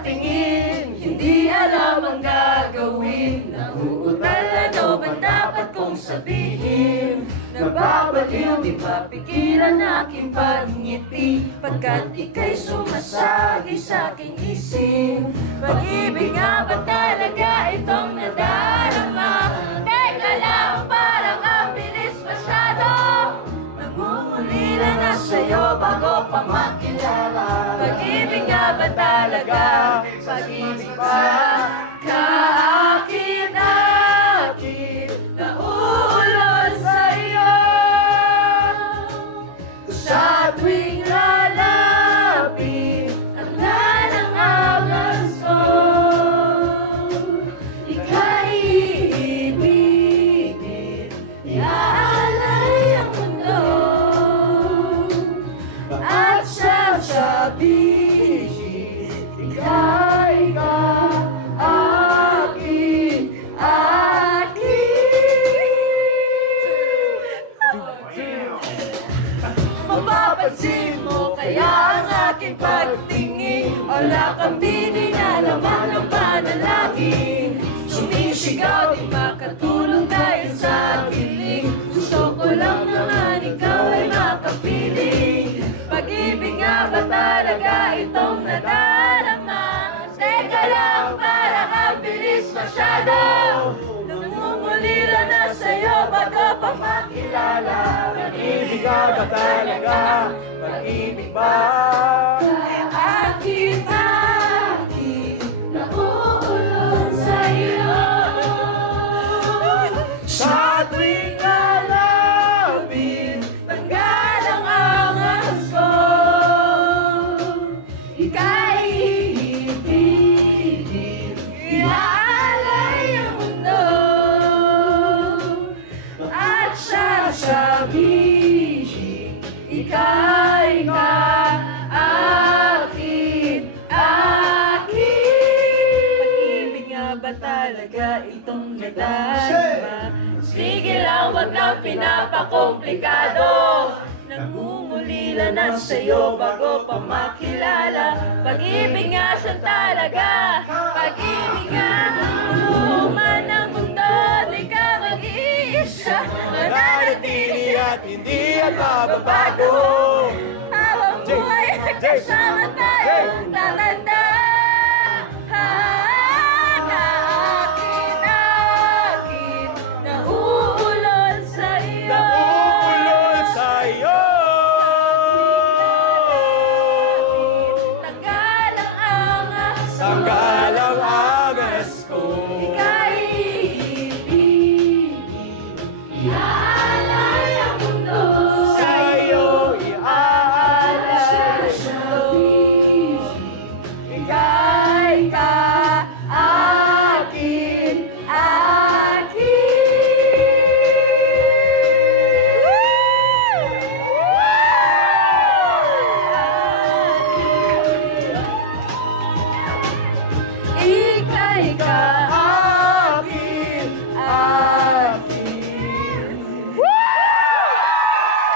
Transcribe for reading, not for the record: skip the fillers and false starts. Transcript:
tingin, hindi alam ang gagawin. Nauutal, ano ba dapat kong sabihin? Nababaliw, di mapigilan aking pagngiti, pagkat ika'y sumasagi sa aking isip. Pag-ibig nga ba talaga itong nadarama? Teka lang, parang ang bilis masyado. Nangungulila na sa'yo bago pa makilala. Pag-ibig nga ba talaga? Pag-ibig ba? Kaakit-akit nauulot sa'yo. Sa tuwing lalapit ang ng angas ko, ika'y iibigin, iaalay ang mundo, at sasabihin, ika'y mapapansin mo kaya ang aking pagtingin. Wala kang bining na laman ng panalangin. Sumisigaw di makatulong dahil sa giling. Gusto ko lang naman ikaw ay makapiling. Pag-ibig nga ba talaga itong nadarama? Teka lang, parang ang bilis masyado. Nangungulila na sa'yo bago pa makilala. Pag-ibig nga ba talaga? Pag-ibig ba? Akit-akit nauulot sa'yo. Sa tuwing lalapit, Tanggal ang angas ko, ika'y iibigin, iaalay ang mundo, at sasabihin, ika'y kaakit-akit. Pag-ibig nga ba talaga itong nadarama? Sige lang, wag lang pinapakomplikado. Nangungulila na sa'yo bago pa makilala. Pag-ibig nga siya talaga, pag-ibig nga. Umuman ang mundo, di ka mag-iisa. nananatili at hindi at mababago. Habang buhay, kasama tayo, tatanda.